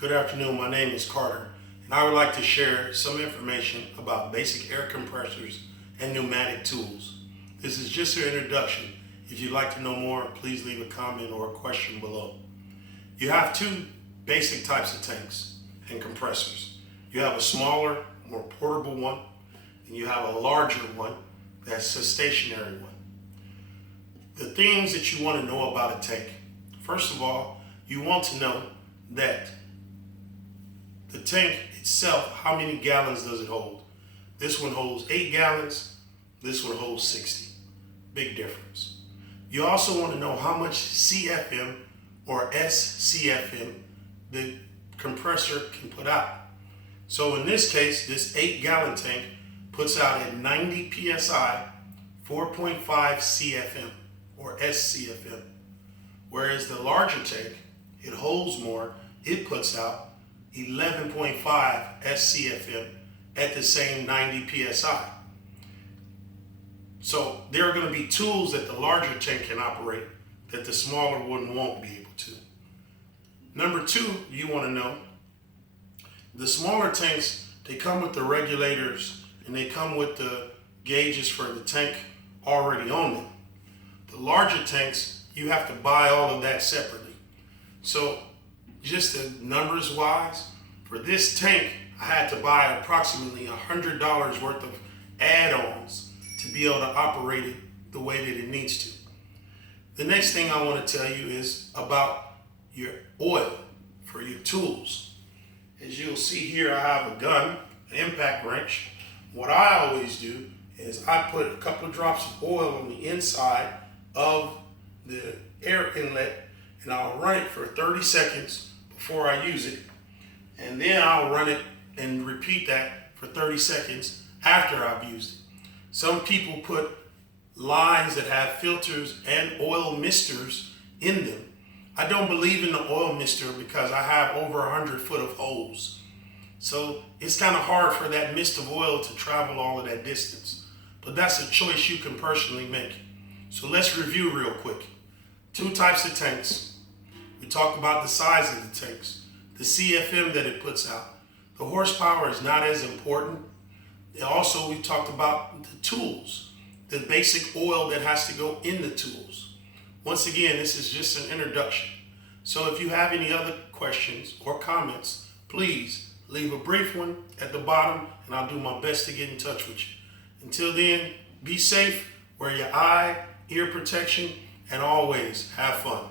Good afternoon, my name is Carter, and I would like to share some information about basic air compressors and pneumatic tools. This is just an introduction. If you'd like to know more, please leave a comment or a question below. You have two basic types of tanks and compressors. You have a smaller, more portable one, and you have a larger one that's a stationary one. The things that you want to know about a tank. First of all, you want to know that the tank itself, how many gallons does it hold? This one holds 8 gallons, this one holds 60. Big difference. You also want to know how much CFM or SCFM the compressor can put out. So in this case, this 8-gallon tank puts out at 90 psi 4.5 CFM or SCFM. Whereas the larger tank, it holds more, it puts out 11.5 SCFM at the same 90 psi. So there are going to be tools that the larger tank can operate that the smaller one won't be able to. Number two, you want to know, the smaller tanks, they come with the regulators and they come with the gauges for the tank already on them. The larger tanks, you have to buy all of that separately. So just the numbers wise, for this tank, I had to buy approximately $100 worth of add-ons to be able to operate it the way that it needs to. The next thing I want to tell you is about your oil for your tools. As you'll see here, I have a gun, an impact wrench. What I always do is I put a couple of drops of oil on the inside of the air inlet, and I'll run it for 30 seconds before I use it. And then I'll run it and repeat that for 30 seconds after I've used it. Some people put lines that have filters and oil misters in them. I don't believe in the oil mister because I have over 100 foot of hose. So it's kind of hard for that mist of oil to travel all of that distance. But that's a choice you can personally make. So let's review real quick. Two types of tanks. We talked about the size of the tanks, the CFM that it puts out. The horsepower is not as important. Also, we talked about the tools, the basic oil that has to go in the tools. Once again, this is just an introduction. So if you have any other questions or comments, please leave a brief one at the bottom and I'll do my best to get in touch with you. Until then, be safe, wear your eye, ear protection, and always have fun.